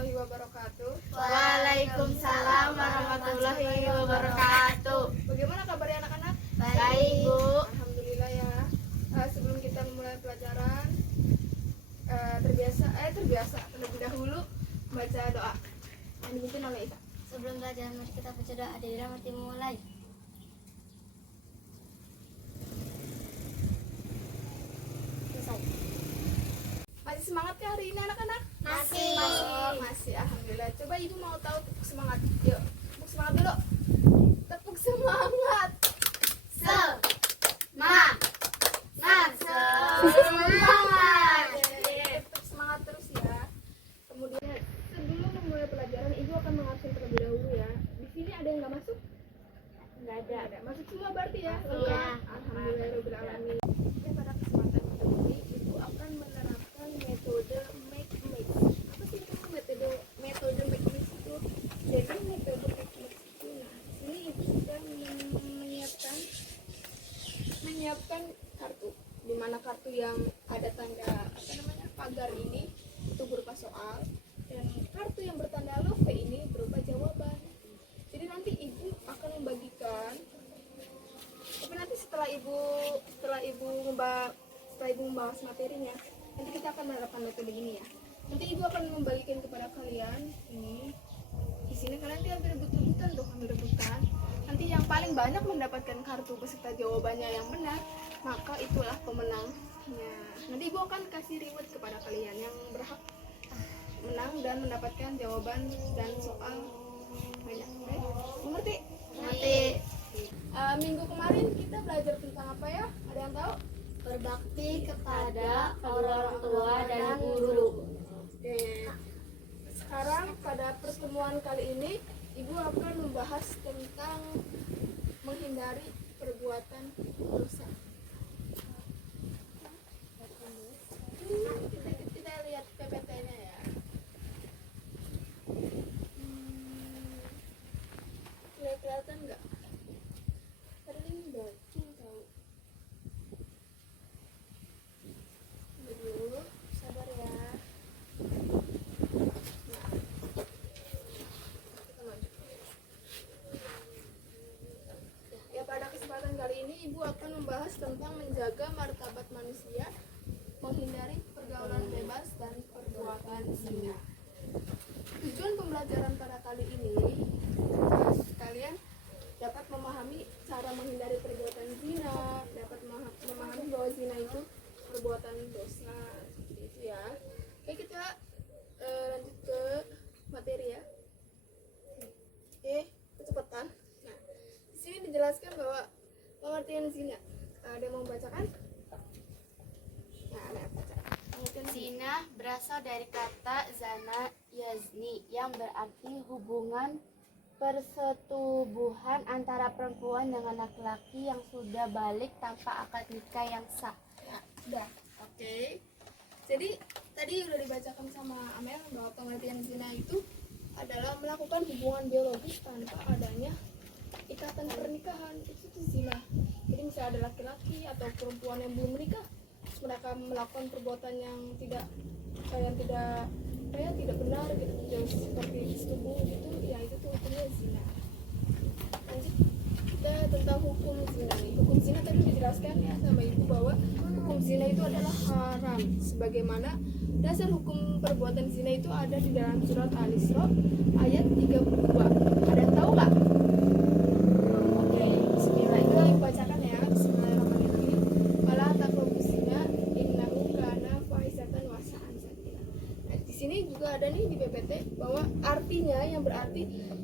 warahmatullahi wabarakatuh. Waalaikumsalam warahmatullahi wabarakatuh. Bagaimana kabarnya anak-anak? Baik, Bu. Alhamdulillah ya. Sebelum kita memulai pelajaran, terbiasa terlebih dahulu baca doa yang dipimpin oleh Isa. Sebelum pelajaran mari kita baca doa. Adira mari mulai. Selesai. Masih semangat ya hari ini anak-anak? Masih. Masih. Alhamdulillah. Coba ibu mau tahu tepuk semangat. Yuk, tepuk semangat dulu. Tepuk semangat. Semangat. Tetap semangat terus ya. Kemudian sebelum memulai pelajaran, ibu akan mengabsen terlebih dahulu ya. Di sini ada yang nggak masuk? Nggak ada. Masuk semua berarti ya? Iya. Alhamdulillahirabbil alamin. Oke, pada kesempatan kali ini ibu akan menerapkan metode make mix. Apa sih itu metode make mix itu? Jadi metode make mix itu, nah ini ibu sudah menyiapkan kartu, di mana kartu yang ada tanda pagar ini itu berupa soal, dan kartu yang bertanda love ini berupa jawaban. Jadi nanti ibu akan membagikan, tapi nanti setelah ibu membahas materinya, nanti kita akan menerapkan metode ini ya. Nanti ibu akan membagikan kepada kalian ini. Di sini kalian tinggal ambil rebutan. Nanti yang paling banyak mendapatkan kartu beserta jawabannya yang benar, maka itulah pemenangnya. Nanti ibu akan kasih reward kepada kalian yang berhak menang dan mendapatkan jawaban dan soal banyak. Mengerti? Mengerti. Minggu kemarin kita belajar tentang apa ya? Ada yang tahu? Berbakti kepada orang tua dan guru. Oke. Sekarang pada pertemuan kali ini ibu akan membahas tentang menghindari perbuatan dosa. Kita lihat PPT-nya ya. Kelihatan nggak? Paling bocil tahu. Dulu, sabar ya. Pada kesempatan kali ini ibu akan membahas tentang menjaga martabat manusia, menghindari pergaulan bebas dan perbuatan zina. Tujuan pembelajaran pada kali ini kalian dapat memahami cara menghindari perbuatan zina, dapat memahami bahwa zina itu perbuatan dosa, seperti itu ya. Oke, kita lanjut ke materi ya. Oke, kecepatan. Sini dijelaskan bahwa pengertian zina. Ada yang mau membacakan? Nah, ada yang baca. Zina berasal dari kata zana yazni yang berarti hubungan persetubuhan antara perempuan dengan laki-laki yang sudah balik tanpa akad nikah yang sah. Ya, sudah. Oke. Jadi tadi udah dibacakan sama Amel bahwa pengertian zina itu adalah melakukan hubungan biologis tanpa adanya ikatan pernikahan. Itu tuh zina. Jadi misalnya ada laki-laki atau perempuan yang belum menikah, terus mereka melakukan perbuatan yang tidak benar gitu, yang seperti setubuh gitu, ya itu tuh hukumnya zina. Lanjut kita tentang hukum zina nih. Hukum zina tadi dijelaskan ya sama ibu bahwa hukum zina itu adalah haram, sebagaimana dasar hukum perbuatan zina itu ada di dalam surat Al-Isra ayat 32. Ada yang tahu nggak? Oke, bismillah. Itu yang dibacakan ya. Bismillahirrahmanirrahim. Wala taqrabuz zina innahu kana fahisatan wa sa'a sabila. Nah, di sini juga ada nih di PPT bahwa artinya yang berarti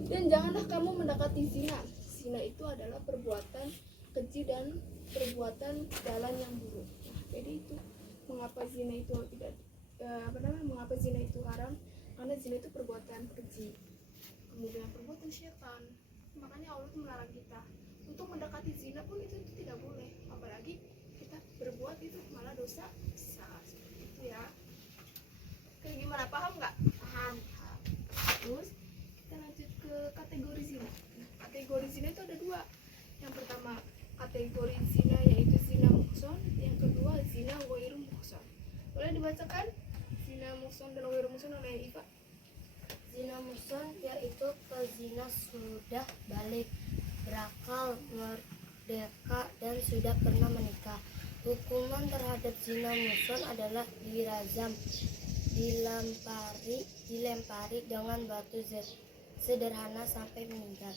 dan janganlah kamu mendekati zina. Zina itu adalah perbuatan keji dan perbuatan jalan yang buruk. Nah, jadi itu mengapa zina itu mengapa zina itu haram? Karena zina itu perbuatan keji, kemudian perbuatan setan. Makanya Allah itu melarang kita untuk mendekati zina pun itu tidak boleh, apalagi kita berbuat itu malah dosa besar, seperti itu ya. Oke, gimana, paham nggak? Paham. Terus kita lanjut ke kategori zina. Nah, kategori zina itu ada dua. Yang pertama kategori zina yaitu zina muhson, yang kedua zina ghairu muhson. Boleh dibacakan zina muhson dan ghairu muhson oleh Iva? pezina sudah balik, berakal, merdeka, dan sudah pernah menikah. Hukuman terhadap zina muhsan adalah dirajam, dilempari dengan batu sederhana sampai meninggal.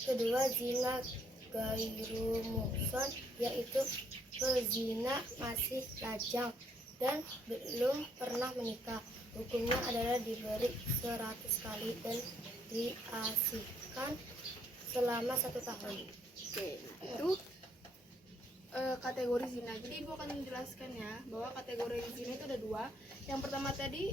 Kedua, zina gairu muhsan, yaitu pezina masih lajang dan belum pernah menikah. Hukumnya adalah diberi 100 kali dan diasihkan selama 1 tahun. Oke, itu kategori zina. Jadi ibu akan menjelaskan ya bahwa kategori zina itu ada 2. Yang pertama tadi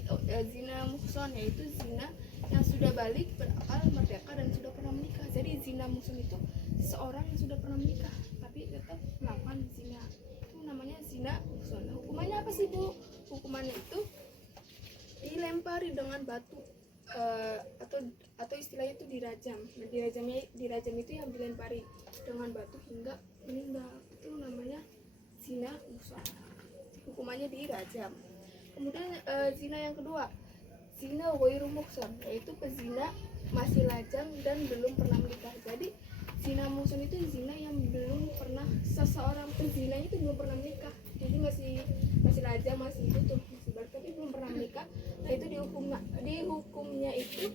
zina muhsan, yaitu zina yang sudah balik, berakal, merdeka, dan sudah pernah menikah. Jadi zina muhsan itu seseorang yang sudah pernah menikah tapi tetap melakukan zina, itu namanya zina muhsan. Hukumannya apa sih Bu? Hukumannya itu dilempari dengan batu, atau istilahnya itu dirajam. Nah, dirajam itu yang dilempari dengan batu hingga meninggal, itu namanya zina muhsan. Hukumannya dirajam. Kemudian zina yang kedua, zina ghairu muhsan, yaitu pezina masih lajang dan belum pernah menikah. Jadi zina muhsan itu zina yang belum pernah, seseorang pezina itu belum pernah menikah. Jadi masih lajang, masih itu masih baru, tapi belum pernah menikah. Nah, itu dihukumnya itu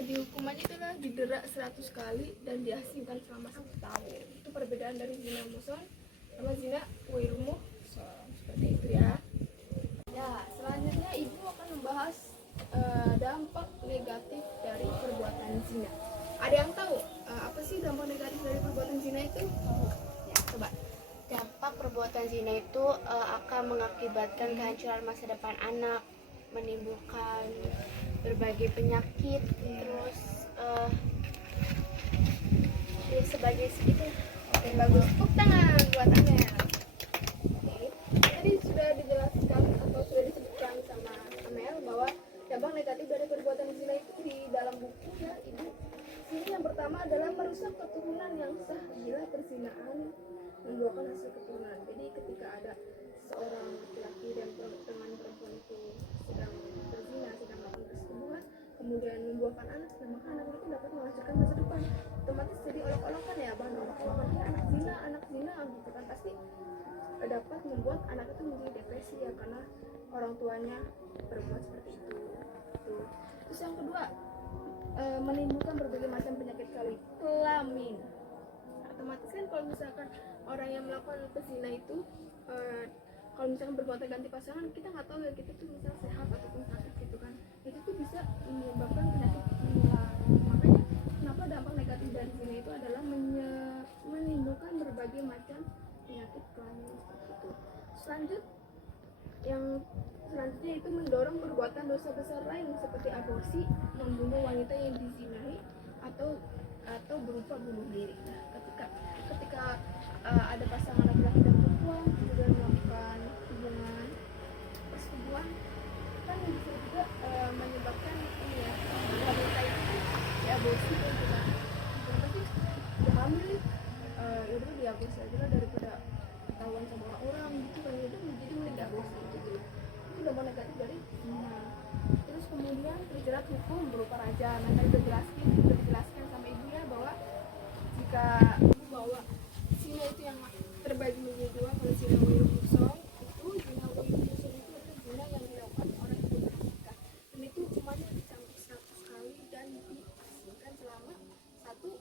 dihukumannya itulah didera 100 kali dan diasingkan selama 1 tahun. Itu perbedaan dari zina muhsan sama zina ghairu muhsan, seperti itu ya. Ya, selanjutnya ibu akan membahas dampak negatif dari perbuatan zina. Ada yang tahu apa sih dampak negatif dari perbuatan zina itu? Ya, coba. Dampak perbuatan zina itu akan mengakibatkan kehancuran masa depan anak, menimbulkan berbagai penyakit, terus ya sebagai segitu. Oke, bagus. Tepuk tangan buat Amel. Oke, tadi sudah dijelaskan atau sudah disebutkan sama Amel bahwa dampak negatif dari perbuatan zina itu di dalam buku ya ibu. Sini yang pertama adalah merusak keturunan yang sah bila perzinaan membuahkan hasil keturunan. Jadi ketika ada seorang laki-laki dan dengan perempuan itu sedang berzina, sedang melakukan persetubuhan, kemudian membuahkan anak, nah maka anak itu dapat menghasilkan masa depan. Otomatis jadi olok-olokan ya, bahan olok-olokan anak zina gitu kan, pasti dapat membuat anak itu menjadi depresi ya, karena orang tuanya berbuat seperti itu. Tuh. Terus yang kedua, menimbulkan berbagai macam penyakit kelamin. Otomatis kan kalau misalkan orang yang melakukan pezina itu kalau misalkan bergonta ganti pasangan, kita nggak tahu ya kita tuh misal sehat ataupun sakit gitu kan, itu tuh bisa menyebabkan penyakit menular. Makanya kenapa dampak negatif dari zina itu adalah menimbulkan berbagai macam penyakit kelamin seperti itu. Selanjutnya itu mendorong perbuatan dosa besar lain seperti aborsi, membunuh wanita yang dizinai, atau berupa bunuh diri. Nah, ketika ada pasangan laki-laki dan perempuan kemudian melakukan hubungan persetubuhan, kan bisa juga menyebabkan ini ya, wanita itu diaborsi kan juga. Tapi udah hamil nih, yaudah diaborsi aja lah daripada ketahuan sama orang gitu kan, yaudah jadi mulai diaborsi gitu. Itu dampak negatif dari zina. Terus kemudian terjerat hukum berupa rajam. Nah, tadi udah dijelaskan sama ibu ya bahwa jika zina itu yang terbagi menjadi 2, kalau zina ghairu muhsan itu adalah zina yang dilakukan orang yang belum menikah, dan itu hukumannya dicambuk 100 kali dan diasingkan selama 1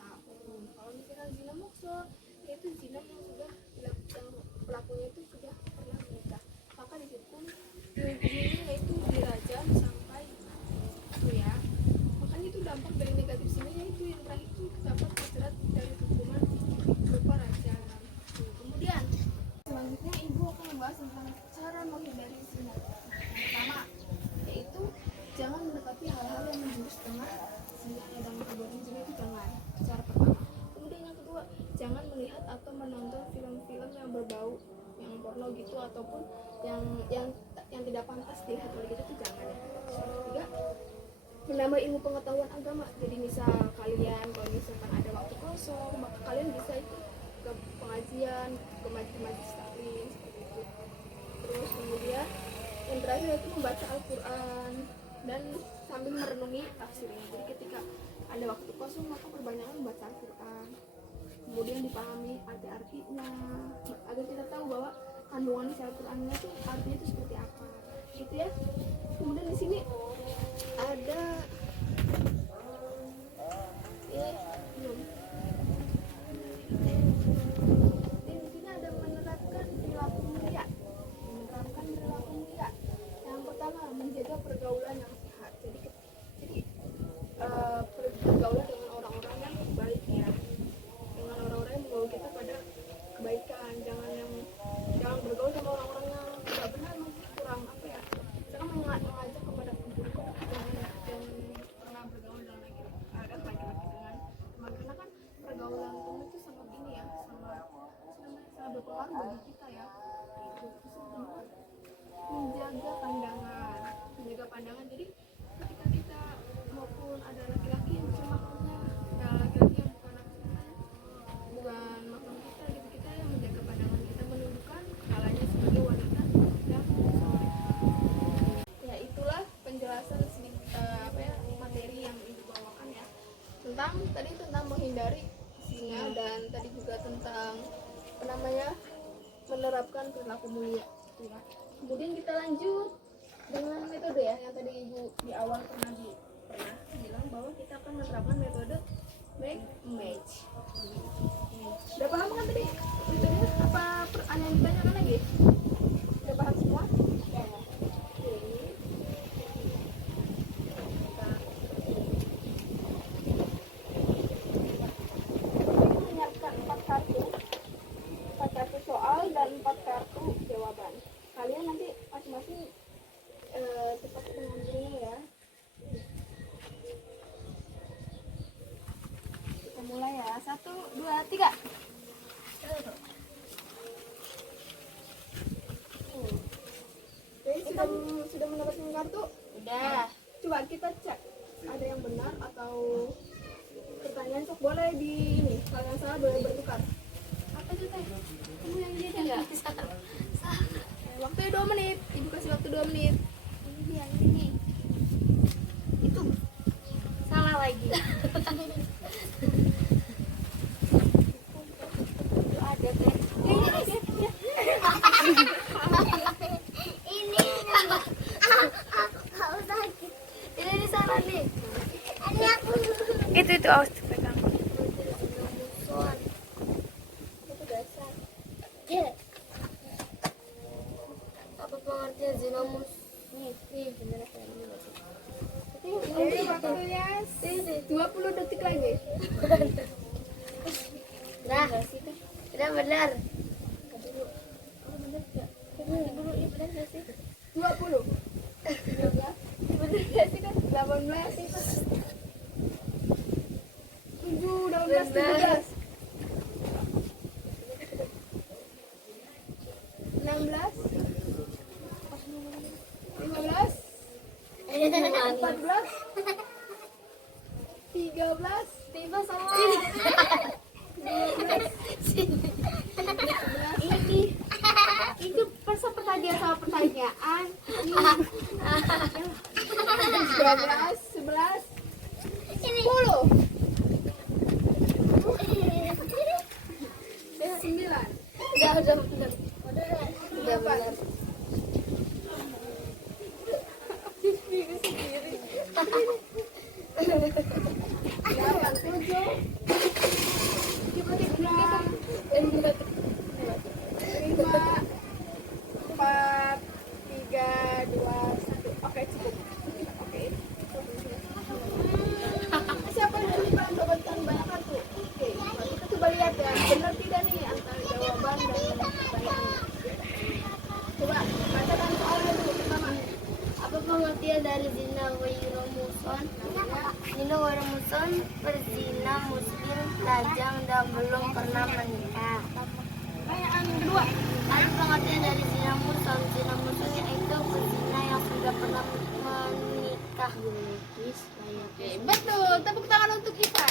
tahun. Kalau misalkan zina muhsan, yaitu zina yang sudah dilakukan pelakunya itu sudah pernah menikah, maka dihukum yaitu dirajam sampai itu ya. Makanya itu dampak dari negatif zina, yaitu yang terakhir itu dapat terjerat dari hukuman berupa rajam. Kemudian selanjutnya ibu akan membahas tentang cara menghindari zina. Yang pertama yaitu jangan mendekati hal-hal yang menjurus dengan zina. Dalam perbuatan zina itu jangan, cara pertama. Kemudian yang kedua, jangan melihat atau menonton film-film yang berbau yang porno gitu, ataupun yang tidak pantas dilihat oleh kita itu jangan ya. Yang ketiga, menambah ilmu pengetahuan agama. Jadi misal kalian kalau misalkan ada waktu kosong, maka kalian bisa itu ke pengajian, ke majlis taklim seperti itu. Terus kemudian yang terakhir itu membaca Al-Quran, dan sambil merenungi tafsirnya. Jadi ketika ada waktu kosong maka perbanyakan membaca Al-Quran, kemudian dipahami arti-artinya agar kita tahu bahwa kandungan isi Al-Qurannya itu artinya itu seperti apa gitu ya. Kemudian di sini ada belum. Di sini ada menerapkan perilaku mulia. Yang pertama menjaga pergaulan yang sehat. Jadi bergaulan dengan orang-orang yang baik ya, dengan orang-orang yang membawa kita pada kebaikan. Jangan bergaul sama orang-orang yang tidak benar, kurang apa ya, jangan mengajak kepada keburukan. Jangan pernah bergaul dengan laki-laki dengan teman, karena kan pergaulan teman itu sangat ini ya, sangat berpengaruh bagi kita ya. Menjaga pandangan. Jadi ketika kita maupun ada laki-laki yang bukan makamnya, ada laki-laki yang bukan makam kita gitu, kita yang menjaga pandangan kita, menundukkan kepalanya sebagai wanita yang soleh. Ya itulah penjelasan materi yang ibu bawakan ya, tentang menghindari zina, dan tadi juga tentang menerapkan perilaku mulia gitu ya. Kemudian kita lanjut dengan metode ya, yang tadi ibu di awal pernah bilang bahwa kita akan menerapkan metode make match. Udah paham kan tadi metodenya? Apa ada yang ditanyakan lagi? Udah paham semua? Ya. Oke. Kita menyiapkan 4 kartu soal dan 4 kartu jawaban. Kalian nanti masing-masing cepat mengambilnya ya. Kita mulai ya. 1, 2, 3. Oke, sudah mendapatkan kartu? Udah. Coba kita cek ada yang benar atau pertanyaan sok boleh di ini. Kalau yang salah boleh bertukar. Apa itu teh? Kamu yang ini enggak? Waktunya 2 menit. Ibu kasih waktu 2 menit. Ini yang ini. Itu salah lagi. Ada teh. Ini aku sakit. Ini di sana nih. Ini aku. Itu awas pegang. Itu dasar. Apa pengertian zina Nih, bener kan ini. Ini waktunya 20 detik lagi. Nah, udah benar. Dulu. Oh, bener enggak? Dulu ini bener enggak sih? 20. Bener enggak sih kan? 18. 7, 18, 17. 16. 15. 14. 13. Tiba sama. 12. Itu pertanyaan sama pertanyaan. 12, 11, 10, 9. Udah benar. Udah benar. Delapan, 7, 5, 4, 3, 2, 1. Oke, cukup. Oke. Siapa yang lupa mendapatkan banyak kartu? Oke, kita coba lihat ya, benar tidak nih antara jawaban dan pertanyaannya. Coba bacakan soalnya dulu pertama. Apa pengertian dari zina ghairu muhsan? Zina ghairu muhsan, berzina muslim, lajang dan belum pernah menikah. Pertanyaan kedua. Apa pengertian dari zina muhsan? Zina muhsan yaitu berzina yang sudah pernah menikah. Oke, betul. Tepuk tangan untuk kita.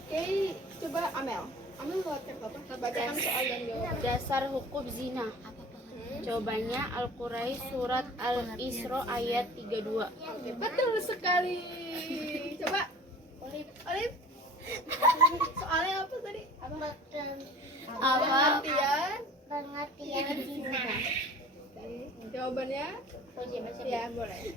Oke, coba Amel. Amel buat cek apa? Bacakan soal dan jawaban. Dasar hukum zina. Jawabannya Al-Quraish surat Al-Isra ayat 32. Oke, betul sekali. Coba Olip. Soalnya apa tadi? Apa? Pengertian zina. Oke, jawabannya ya boleh.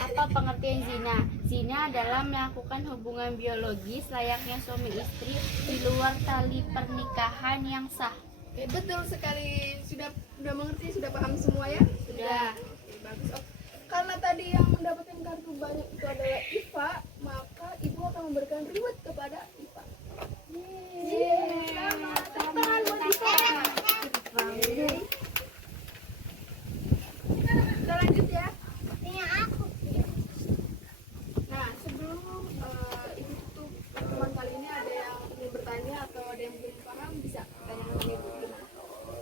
Apa pengertian zina? Zina adalah melakukan hubungan biologis layaknya suami istri di luar tali pernikahan yang sah. Oke, betul sekali. Sudah mengerti, sudah paham semua ya? Sudah. Oke, bagus. Oh, karena tadi yang mendapatkan kartu banyak itu adalah Iva, maka ibu akan memberikan reward kepada Iva. Yeay. Selamat. Tepuk tangan buat Iva. Oke. Kita lanjut ya. Nah, sebelum ibu tutup pertemuan kali ini, ada yang ingin bertanya atau ada yang belum paham, bisa tanya sama ibu gimana?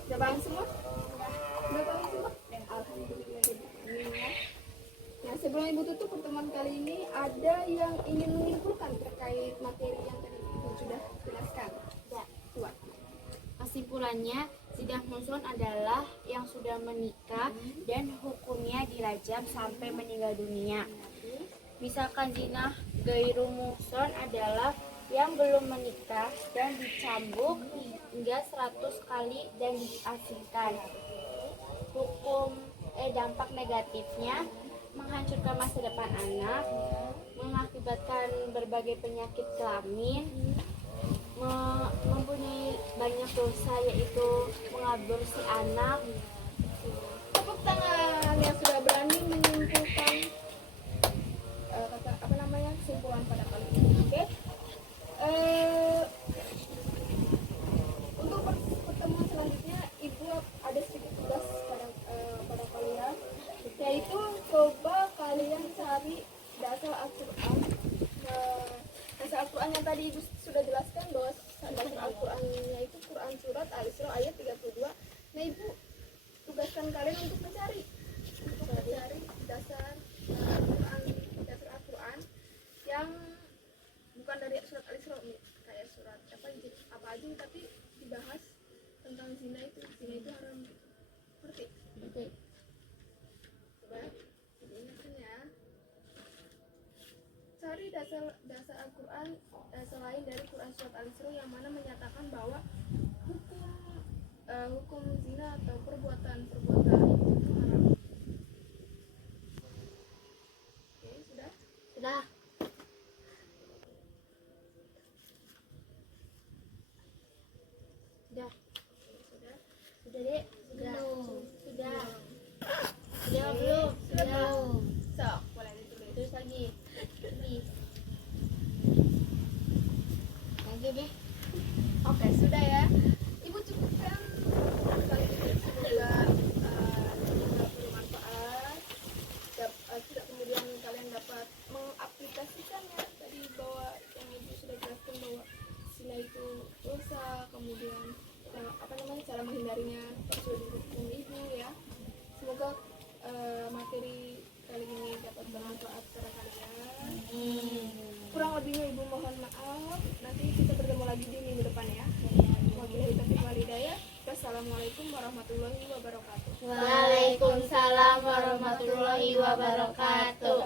Sudah paham semua? Sudah paham semua? Alhamdulillah. Ya. Nah, sebelum ibu tutup pertemuan kali ini, ada yang ingin menyimpulkan terkait materi yang tadi ibu sudah jelaskan? Ya. Coba. Kesimpulannya, zina muhsan adalah yang sudah menikah dan hukumnya dirajam sampai meninggal dunia. Misalkan zina gairu muhsan adalah yang belum menikah dan dicambuk hingga 100 kali dan diasingkan. Dampak negatifnya menghancurkan masa depan anak, mengakibatkan berbagai penyakit kelamin, mempunyai banyak dosa yaitu mengaborsi anak. Tepuk tangan yang sudah berani menyimpulkan kesimpulan pada kali ini. Oke. Untuk pertemuan selanjutnya, ibu ada sedikit tugas pada kalian, yaitu coba kalian cari dasar Al-Quran. Dasar Al-Quran yang tadi ibu sudah jelaskan bahwa dasar Al-Qurannya itu Quran surat Al-Isra ayat 32. Nah, ibu tugaskan kalian untuk mencari dasar Al-Quran yang bukan dari surat Al-Isra, kayak surat apa aja tapi dibahas tentang zina itu haram. Ngerti? Oke. Coba diingatkan ya. Cari dasar Al-Quran selain dari Quran surat Al-Isra yang mana menyatakan bahwa hukum zina atau perbuatan itu haram. Oke, sudah? Sudah. Sudah, Dek? Belum. Sudah. Sudah belum? Sudah. Sok, boleh ditulis. Terus lagi. Lagi deh. Oke, sudah ya. Ibu cukupkan kali ini, semoga bermanfaat. Tidak kemudian kalian dapat mengaplikasikannya tadi bahwa yang ibu sudah jelaskan bahwa zina itu dosa, kemudian cara menghindarinya sudah dihukum ibu ya. Semoga materi kali ini dapat bermanfaat kepada kalian. Kurang lebihnya ibu mohon maaf. Nanti kita bertemu lagi di minggu depan ya. Wabillahi taufiq wal hidayah. Wassalamualaikum warahmatullahi wabarakatuh. Waalaikumsalam warahmatullahi wabarakatuh.